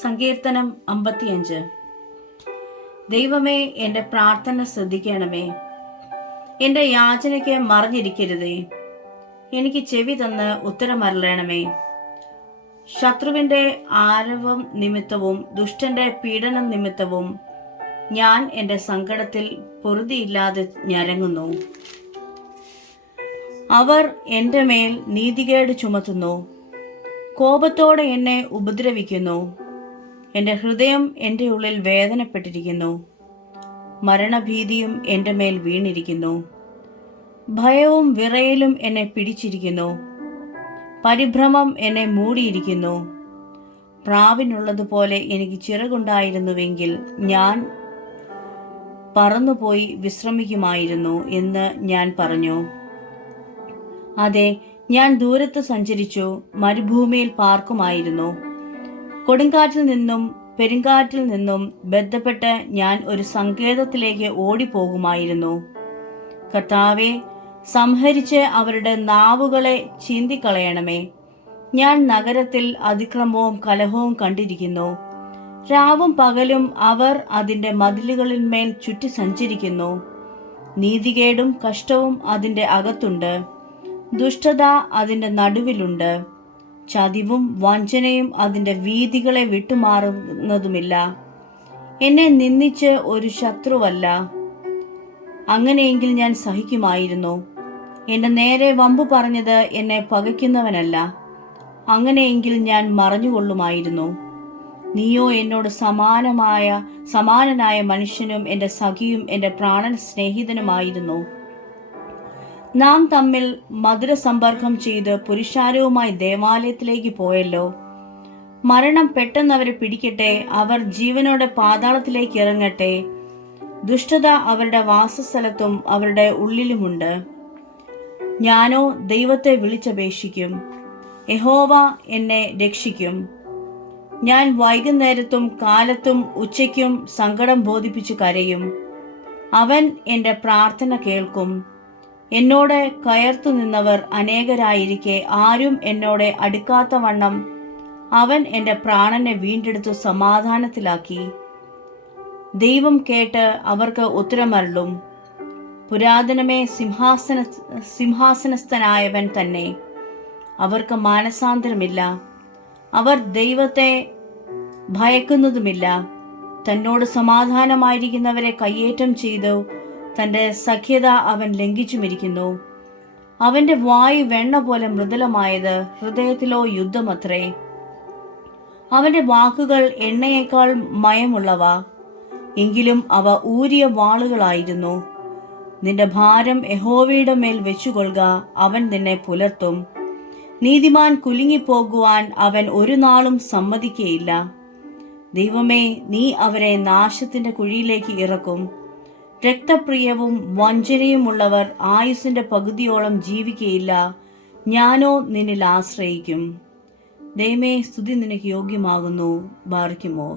സങ്കീർത്തനം 55. ദൈവമേ, എൻ്റെ പ്രാർത്ഥന ശ്രദ്ധിക്കണമേ. എൻ്റെ യാചനയ്ക്ക് മറഞ്ഞിരിക്കരുതേ. എനിക്ക് ചെവി തന്ന് ഉത്തരമരുളണമേ. ശത്രുവിൻ്റെ ആരവം നിമിത്തവും ദുഷ്ടന്റെ പീഡനം നിമിത്തവും ഞാൻ എൻ്റെ സങ്കടത്തിൽ പൊറുതിയില്ലാതെ ഞരങ്ങുന്നു. അവർ എൻ്റെ മേൽ നീതികേട് ചുമത്തുന്നു, കോപത്തോടെ എന്നെ ഉപദ്രവിക്കുന്നു. എൻ്റെ ഹൃദയം എൻ്റെ ഉള്ളിൽ വേദനപ്പെട്ടിരിക്കുന്നു. മരണഭീതിയും എൻ്റെ മേൽ വീണിരിക്കുന്നു. ഭയവും വിറയലും എന്നെ പിടിച്ചിരിക്കുന്നു. പരിഭ്രമം എന്നെ മൂടിയിരിക്കുന്നു. പ്രാവിനുള്ളതുപോലെ എനിക്ക് ചിറകുണ്ടായിരുന്നുവെങ്കിൽ ഞാൻ പറന്നുപോയി വിശ്രമിക്കുമായിരുന്നു എന്ന് ഞാൻ പറഞ്ഞു. അതെ, ഞാൻ ദൂരത്ത് സഞ്ചരിച്ചു മരുഭൂമിയിൽ പാർക്കുമായിരുന്നു. കൊടുങ്കാറ്റിൽ നിന്നും പെരുങ്കാറ്റിൽ നിന്നും ബന്ധപ്പെട്ട് ഞാൻ ഒരു സങ്കേതത്തിലേക്ക് ഓടിപ്പോകുമായിരുന്നു. കർത്താവേ, സംഹരിച്ച് അവരുടെ നാവുകളെ ചീന്തിക്കളയണമേ. ഞാൻ നഗരത്തിൽ അതിക്രമവും കലഹവും കണ്ടിരിക്കുന്നു. രാവും പകലും അവർ അതിൻ്റെ മതിലുകളിന്മേൽ ചുറ്റി സഞ്ചരിക്കുന്നു. നീതികേടും കഷ്ടവും അതിൻ്റെ അകത്തുണ്ട്. ദുഷ്ടത അതിൻ്റെ നടുവിലുണ്ട്. ചതിവും വഞ്ചനയും അതിൻ്റെ വീഥികളെ വിട്ടുമാറുന്നതുമില്ല. എന്നെ നിന്ദിച്ച് ഒരു ശത്രുവല്ല. അങ്ങനെയെങ്കിൽ ഞാൻ സഹിക്കുമായിരുന്നു. എൻ്റെ നേരെ വമ്പു പറഞ്ഞത് എന്നെ പകയ്ക്കുന്നവനല്ല. അങ്ങനെയെങ്കിൽ ഞാൻ മറഞ്ഞുകൊള്ളുമായിരുന്നു. നീയോ എന്നോട് സമാനനായ മനുഷ്യനും എൻ്റെ സഖിയും എൻ്റെ പ്രാണൻ സ്നേഹിതനുമായിരുന്നു. നാം തമ്മിൽ മധുര സമ്പർക്കം ചെയ്ത് പുരുഷാരവുമായി ദേവാലയത്തിലേക്ക് പോയല്ലോ. മരണം പെട്ടെന്ന് അവരെ പിടിക്കട്ടെ. അവർ ജീവനോടെ പാതാളത്തിലേക്ക് ഇറങ്ങട്ടെ. ദുഷ്ടത അവരുടെ വാസസ്ഥലത്തും അവരുടെ ഉള്ളിലുമുണ്ട്. ഞാനോ ദൈവത്തെ വിളിച്ചപേക്ഷിക്കും. യഹോവ എന്നെ രക്ഷിക്കും. ഞാൻ വൈകുന്നേരത്തും കാലത്തും ഉച്ചയ്ക്കും സങ്കടം ബോധിപ്പിച്ചു കരയും. അവൻ എൻ്റെ പ്രാർത്ഥന കേൾക്കും. എന്നോട് കയർത്തു നിന്നവർ അനേകരായിരിക്കെ ആരും എന്നോട് അടുക്കാത്ത വണ്ണം അവൻ എൻ്റെ പ്രാണനെ വീണ്ടെടുത്തു സമാധാനത്തിലാക്കി. ദൈവം കേട്ട് അവർക്ക് ഉത്തരമരുളും. പുരാതനമേ, സിംഹാസനസ്ഥനായവൻ തന്നെ. അവർക്ക് മാനസാന്തരമില്ല. അവർ ദൈവത്തെ ഭയക്കുന്നതുമില്ല. തന്നോട് സമാധാനമായിരിക്കുന്നവരെ കയ്യേറ്റം ചെയ്തു തൻ്റെ സഖ്യത അവൻ ലംഘിച്ചുമിരിക്കുന്നു. അവൻ്റെ വായ് വെണ്ണ പോലെ മൃദുലമായത്, ഹൃദയത്തിലോ യുദ്ധമത്രേ. അവൻ്റെ വാക്കുകൾ എണ്ണയേക്കാൾ മയമുള്ളവ, എങ്കിലും അവ ഊരിയ വാളുകളായിരുന്നു. നിന്റെ ഭാരം യഹോവയുടെ മേൽ വെച്ചുകൊള്ളുക, അവൻ നിന്നെ പുലർത്തും. നീതിമാൻ കുലുങ്ങിപ്പോകുവാൻ അവൻ ഒരു നാളും സമ്മതിക്കയില്ല. ദൈവമേ, നീ അവരെ നാശത്തിന്റെ കുഴിയിലേക്ക് ഇറക്കും. രക്തപ്രിയവും വഞ്ചനയുമുള്ളവർ ആയുസ്സിന്റെ പകുതിയോളം ജീവിക്കയില്ല. ഞാനോ നിന്നിൽ ആശ്രയിക്കും. ദൈവമേ, സ്തുതി നിനക്ക് യോഗ്യമാകുന്നു. ബാറയ്ക്കുമോർ.